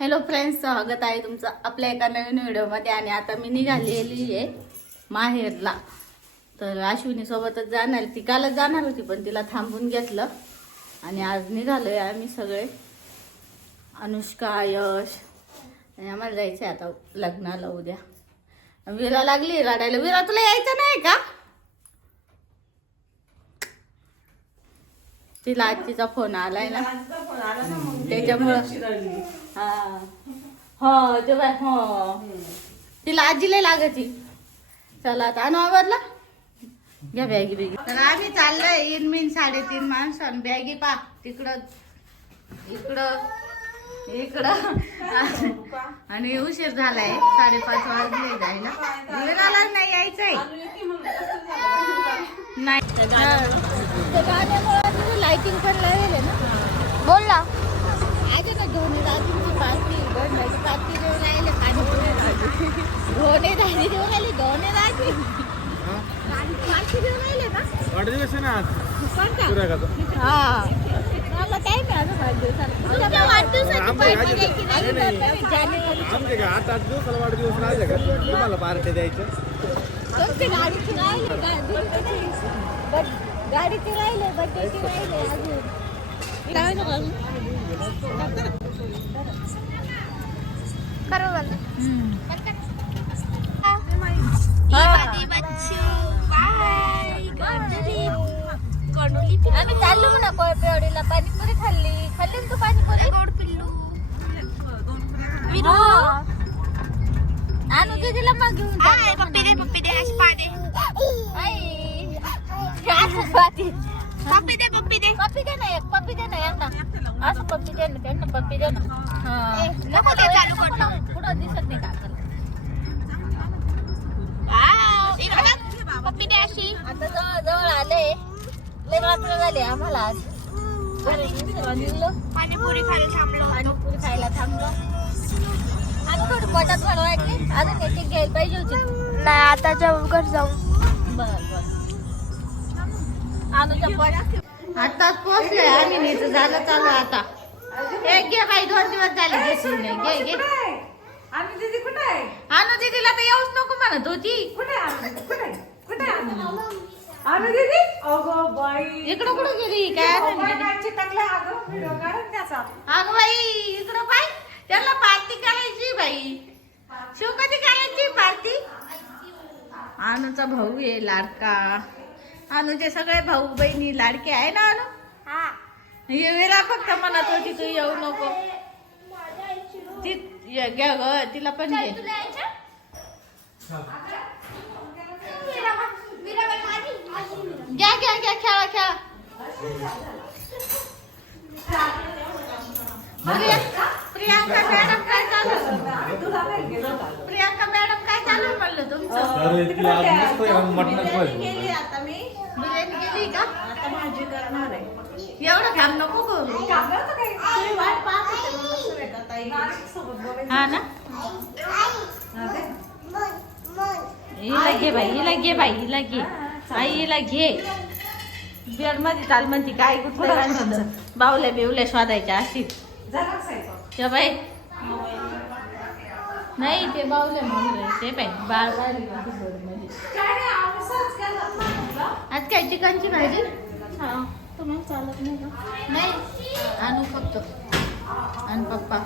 Hello friends, स्वागत आहे तुमचं आपल्या एका नवीन व्हिडिओमध्ये. आणि आता मी निघालेली आहे माहेरला. तर अश्विनी सोबतच जाणार, ती कालच जाणार होती पण तिला थांबून घेतलं आणि आज निघालोय आम्ही सगळे, अनुष्का, यश. आणि आम्हाला जायचं आहे आता लग्नाला उद्या. विरा लागली रडायला. विरा, तुला यायचं नाही का? तिला आजीचा फोन आलाय ना, त्याच्यामुळं हो तेव्हा हो तिला आजीला लागायची. चला आता आणू आवरला, घ्या बॅगी बिगी. तर आम्ही चाललोय इनमीन 3.5 माणसं. बॅगी पा तिकडं इकडं इकडं आणि उशीर झालाय, 5:30 वाजले जायला. विराला नाही यायचंय नाही, लाइटिंग पण लावले ना. बोल ना, आज ना धोनी दादींची पार्टी पार्टी देऊन राहिले, पाणीपुरी धोनी दादी देऊन राहिली, धोनी दादी पार्टी देऊन राहिले ना. वाढदिवस आहे ना आज. हा मला काय नाही अजून वाढदिवसाला. वाढदिवसाची पार्टी द्यायची नाही जानेवारी. आमचे का 8 दिवसाला वाढदिवस राहिले का तुम्हाला पार्टी द्यायचं? तुमची गाडीची राहिले, गाडीची राहिले, बड्डेची राहिले अजून. आम्ही चाललो म्हणा कोळपेवाडीला. पाणीपुरी खाल्ली ना तू? पाणीपुरी गोड पिल्लू आणू दीदीला मग घेऊन पप्पी दे पप्पी दे पप्पी दे ना, एक पप्पी दे ना यांना. असं पप्पी दे ना, त्यांना पप्पी दे ना. नको ते चालू कर, पुढं दिसत नाही का पप्पी दे अशी. आता जवळ आले, लय रात्र झाली आम्हाला. आज पाणीपुरी खायला थांबलो. आणि थोडी पोटात भर वाटली, अजून एक घ्यायला पाहिजे होती. नाही, आता घर जाऊ. बर अनुच्या पोट आताच पोहोचले आम्ही. नाही झालं चालू आता. एक घे बाई, 2 दिवस झाले घेशील नाही. घे घे. अनु दीदी कुठे आहे? अनु दीदीला तर येऊच नको म्हणत होती. कुठे अनु दीदी? अगं बाई, इकडं कुठं गेली काय? चिटकला. अगं व्हिडिओ काढून त्याचा. अगं बाई, इकडं बाई, त्याला पार्टी करायची बाई. शिव कधी करायची पार्टी? अनुचा भाऊ आहे लाडका. अनुचे सगळे भाऊ बहिणी लाडके आहे ना. अनु येवेला फक्त म्हणत होती तू येऊ नको. ती घ्या ग, तिला पण घे. घ्या घ्या घ्या, खेळा खेळा. प्रियांका मॅडम काय चालू? प्रियांका मॅडम काय चालू म्हणलं तुमचं? गेली आता मी. बिर्याणी गेली का? आता भाजी करणार आहे. एवढं काम नको करू. तुम्ही वाट पाहत होते मला सुरेखा ताई. सोबत बोलायचं. हा ना. हिला घे बाई, हिला घे बाई, हिला घे. आई हिला घे. बेड मध्ये चाल म्हणती काय कुठं बावल्या बिवल्या शोधायच्या असतील झाला स्वयंपाक? ते बाई. नाही ते बावल्या म्हणून ते बाई बाळ काय नाही, आपण सहज केलं ना. आज काय चिकनची भाजी? तुम्हाला चालत नाही का? नाही, आणू फक्त. आणि पप्पा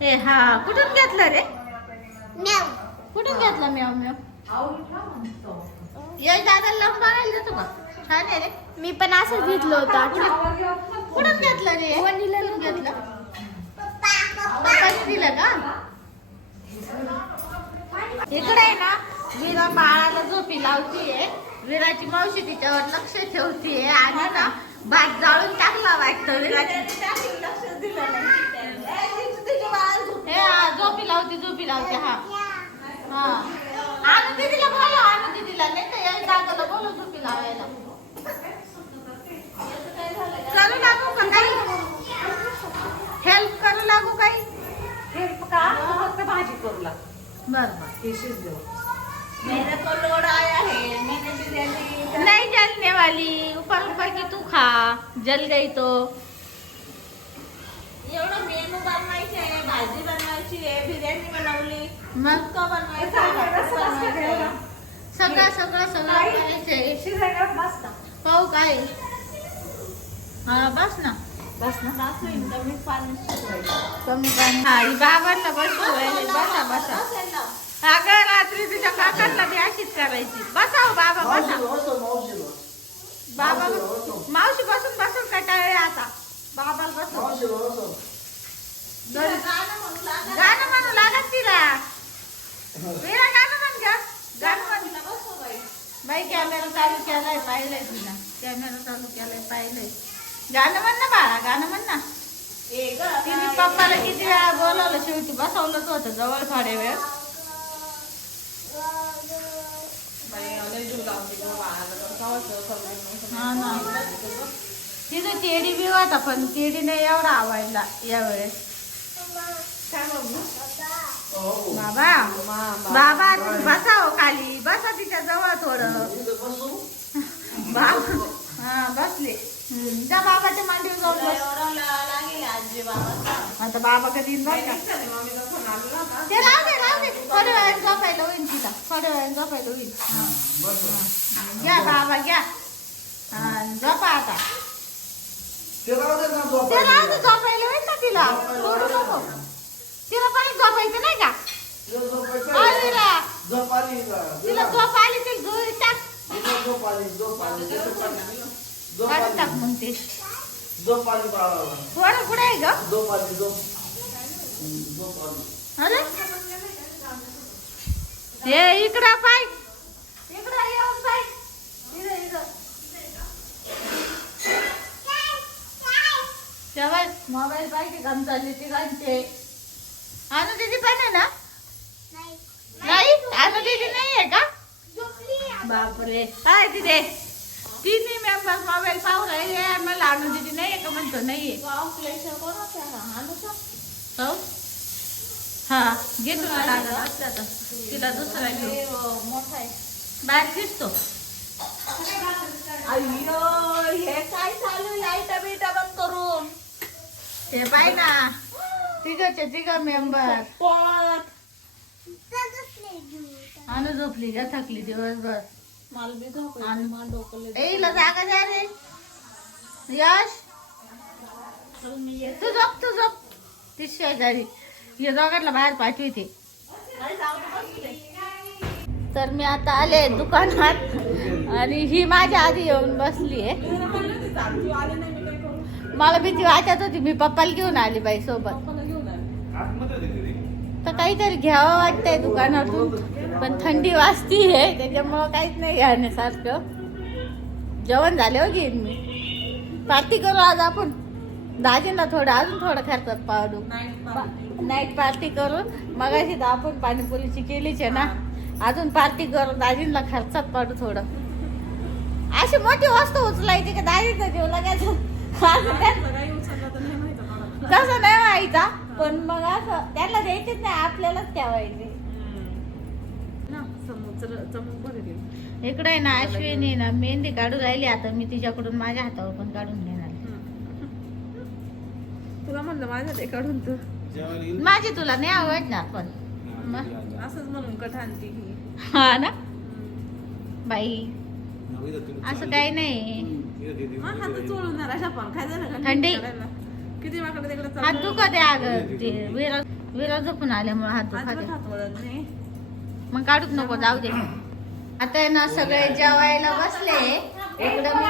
हे हा कुठून घेतलं रे? कुठून घेतला म्याव म्याव? यश दादाला लावून बघायला देतो का? छान आहे रे. मी पण असं घेतलं होतं. कुठून घेतलं रे? वनिला घेतलं. पप्पाने दिलं का? इकडे आहे ना, विरा बाळाला झोपी लावतीये. विराची मावशी तिच्यावर लक्ष ठेवतीये. आणि ना भात जाळून टाकला वाटतं विराची. झोपी लावते. हा हा, आणू दीदीला बोलव, आणू दीदीला. नाही तर या दादाला बोलव झोपी लावायला. चालू लागू का काही? हेल्प करू लागू काही? हेल्प का? फक्त भाजी करू लाग. बरं हे शिजलो. मेरे को लोड आया है, मैंने बिरयानी नहीं जलने वाली, ऊपर ऊपर की तू खा, जल गई तो एवढं मेनू बनवायचे आहे, भाजी बनवायची आहे, बिर्याणी बनवली, मग सुक्का बनवायचं आहे, भाकरी बनवायचं आहे. सगळं करायचंय. पाहू काय हा बस ना सासू कमी पाणी शिजवायचं. कमी पाणी हा ही बाबांना बसू बसा बसा अगं रात्री तुझ्या काकांना बी अशीच करायची बसा हो बाबा बसा बाबा मावशी बसून बसून कटाळे आता बाबाला बसून गाणं म्हणू लागत तिला विरा गाणं म्हण घ्या गाणं म्हण बाई कॅमेरा चालू केलाय पाहिलंय तिला कॅमेरा चालू केलाय पाहिलंय गाणं म्हण ना बाळा गाणं म्हण ना तिने पप्पाला किती वेळा बोलावलं शेवटी बसवलंच होतं जवळ थोड्या वेळ हा ना तिथं टेडी बी होता पण टेडी नाही एवढा आवडला यावेळेस बाबा बाबा तुम्ही बसा हो खाली बसा तिच्या जवळ थोडं बाबा हा बसले त्या बाबाच्या मांडीवर जाऊन बस आता बाबा कधी येईन बरं का ते राहू दे थोड्या वेळाने झोपायला होईल तिला थोड्या वेळाने झोपायला होईल घ्या बाबा घ्या हा झोपा आता ते राहू दे झोपायला होईल ना तिला सोडू नको तिला पण झोपायचं नाही का तिला झोप आली ती घरी टाक काढून टाक मग ते थोडं पुढे आहे ग अरे हे इकडं पाय इकडं येऊन पाय तेव्हा मोबाईल पाहिजे काम चालली तिघांचे अनु दीदी पण आहे ना नाही अनु दीदी नाही आहे का बापरे हाय तिथे तिन्ही मेंबर मोबाईल पाहू राहिले मला अनु दीदी नाही आहे का म्हणतो नाहीये हो हा घे तुला लागत असला तर तिला दुसरा घेऊ मोठा आहे बाहेर दिसतो अय्यो हे काय चालू लाईट बिटा बंद करून ते पाय ना तिघ मेंबर पण अनु झोपली का थकली दिवसभर मला बी झोपायचं, आणि- मला डोकं लय एला जागा द्या रे यश दुखलं. मी येते. तू झोप ती शेजारी ये दोघांना बाहेर पाठवते अरे जाऊ दे, बसले. तर मी आता आले दुकानात आणि ही माझ्या आधी येऊन बसली आहे मला भीती वाटत होती मी पप्पाला घेऊन आली बाई सोबत तर काहीतरी घ्यावं वाटतंय दुकानातून पण थंडी वाजती आहे त्याच्यामुळं काहीच नाही घेण्यासारखं जेवण झाले हो घेईन मी पार्टी करू आज आपण दाजींना अजून थोडं खर्चात पाडू नाईट पार्टी करू मगाशी तर आपण पाणीपुरीची केलीच आहे ना अजून पार्टी करू दाजींना खर्चात पाडू थोडं अशी मोठी वस्तू उचलायची का दाजीचा जीव लागायचं तसं नाही व्हायचा पण मग असं त्याला द्यायचीच नाही आपल्यालाच ठेवायचे इकडे ना अश्विनी ना मेहंदी काढू राहिली आता मी तिच्याकडून माझ्या हातावर पण काढून घेणार तुला म्हणलं माझ्या ते काढून तू माझी तुला नाही आवडणार पण मग असंच म्हणून कठांती ही हा ना बाई असं काही नाही हात चोळून अशा पण काय झालं का? थंडी. किती वाकडे तिकडे हात दुखत आहे अगं ते विरा झोपून आल्यामुळे हात दुखत आहे. हात वळत नाही. मग काढूच नको जाऊ दे आता आहे ना सगळे जेवायला बसले इकडं मी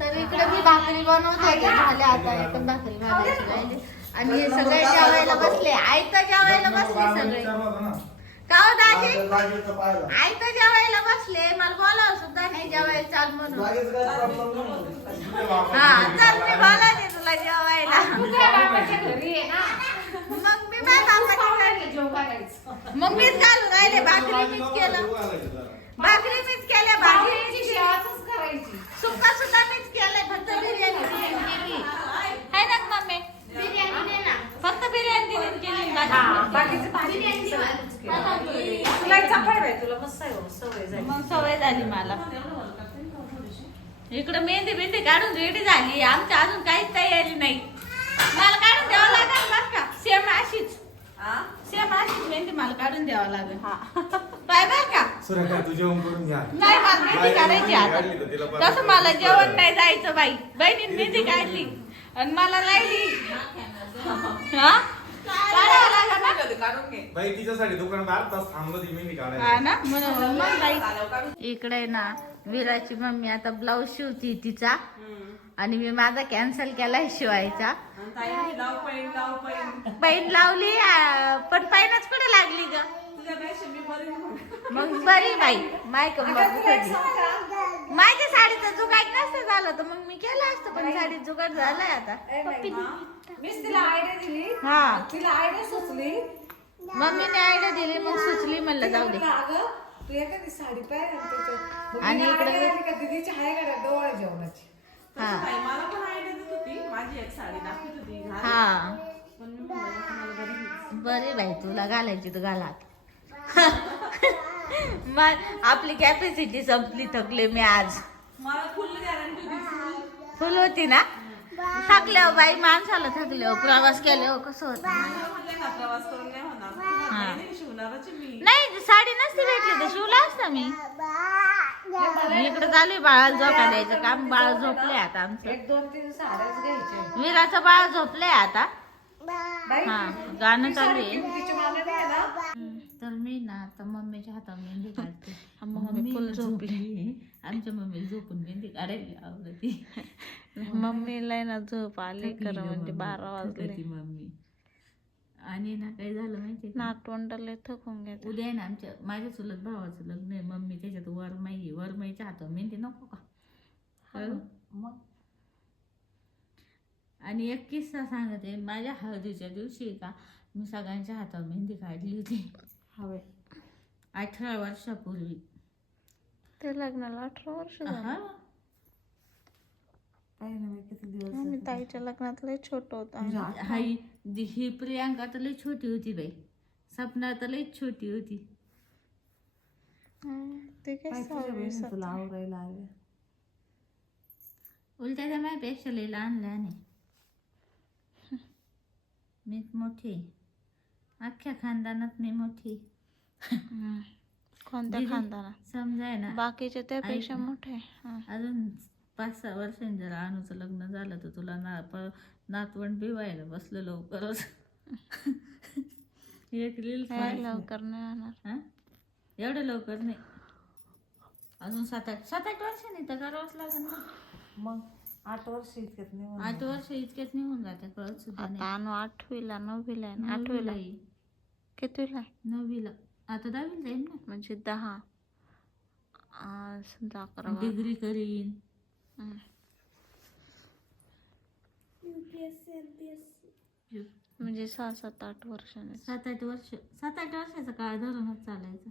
तर इकडे मी भाकरी बनवते झाले आता एकच भाकरी भाजायची राहिली आणि हे सगळे जेवायला बसले आई तर जेवायला बसले सगळे का हो दाजी आई तर जेवायला बसले मला बोलावं सुद्धा नाही जेवायला चाल म्हणून हा चल मी बोलावते तुला जेवायला मग मी माझ्या मग मीच घालून राहिले भाकरी मीच केलं भाकरी मीच केल्या भाकरी सुक्का सुद्धा मीच केलंय फक्त बिर्याणी केली आहे ना मम्मी फक्त बिर्याणी केली मग सवय झाली मला इकडं मेहंदी बिंदी काढून रेडी झाली आमच्या अजून काहीच तयारी नाही मला काढून द्यावं लागेल बरं का सेम अशीच मेहंदी मला काढून द्यावं लागेल बाय बाय का सुरेखा तू जेवण करून घ्या. नाही मला मेहंदी काढायची आता तसं मला जेवण नाही जायचं बाई बहिणीने मेहंदी काढली आणि मला राहिली हा काढावं लागेल ना बाई तिच्यासाठी दुकानात 8 तास थांबलो ती मेहंदी काढायला. हा ना म्हणून मग बाई इकडे ना विराची मम्मी आता ब्लाऊज शिवती तिचा आणि मी माझा कॅन्सल केलाय शिवायचा पैन लावली पण पैनच कुठे लागली ग मग बरी बाई माय माझ्या साडीचं जुगाड नसतं झालं तर मग मी केलं असतं पण साडी जुगाड झालाय आता मीच तिला आयडिया दिली हा तिला आयडिया सुचली मम्मीने आयडिया दिली मग सुचली म्हणलं जाऊ दे अगं तू एखादी साडी पाहिजे आणि इकडे का दिदीची आहे का डोळे जेवणाची हा मला पण आयडिया देत होती माझी एक साडी दाखवत होती हा पण मी म्हणाले तुम्हाला बरी नाही. बरे बाई तुला घालायची तू घालात मग आपली कॅपॅसिटी संपली थकले मी आज मला फुल गॅरंटी होती फुल होती ना थकल्यावर बाई माणसाला थकल्यावर प्रवास केल्यावर कसं होतं म्हणले ना प्रवास करून नाही होणार हा. नाही शिवणारच आहे मी नाही साडी नसती भेटली तर शिवला असता मी इकडे चालू आहे बाळाला झोका द्यायचं काम बाळ झोपले आता आमचं 1-2-3 साड्याच घ्यायचे विराचं बाळ झोपलंय आता हा गाणं चालू आहे तिची मागणी आहे ना तर मी ना आता मम्मीच्या हातावर मेहंदी काढते मम्मी फुल झोपली आमच्या मम्मीला झोपून मेहंदी काढायला आवडती मम्मीला ना झोप आली खरं म्हणजे 12 वाजले मम्मी आणि ना काय झालं माहितीये का? नातवंडाला थकून घेत उद्या आहे ना आमच्या माझ्या चुलत भावाचं लग्न आहे मम्मी त्याच्यात वरमाईच्या हातावर मेहंदी नको का कळलं? मग आणि एक किस्सा सांगते माझ्या हळदीच्या दिवशी का मी सगळ्यांच्या हातावर मेहंदी काढली होती हवे 18 वर्षापूर्वी ते लग्नाला 18 वर्ष झाली हा पाहिजे ना मी किती दिवस आम्ही ताईच्या लग्नात लय छोट होता ही प्रियांका तर लई छोटी होती बाई सपना तर लई छोटी होती ते काय सहावी तुला आवरायला आले उलट्या त्या माझ्यापेक्षा लई लहान लहान आहे मीच मोठी अख्ख्या खानदानात मी मोठी कोणत्या दीदी, खानदानात समजाय ना बाकीचे त्यापेक्षा ऐक ना. मोठे हा. अजून 5-6 वर्षांनी जर अनुचं लग्न झालं तर तुला नातवंड बिवायला बसलं लवकरच एक रील काय लवकर नाही येणार हा एवढं लवकर नाही अजून 7-8 वर्षांनी तर करावंच लागेल ना मग 8 वर्ष इतक्यात नाही होणार. 8 वर्ष इतक्यात निघून जाते कळत सुद्धा नाही आता अनु 8वीला 9वीला आहे ना 8वीला येईल कितवीला आहे? 9वीला आता 10वीला जाईल ना म्हणजे 10 समजा 11 डिग्री करीन म्हणजे 6-7-8 वर्षाने 7-8 वर्षाचा काळ धरूनच चालायचं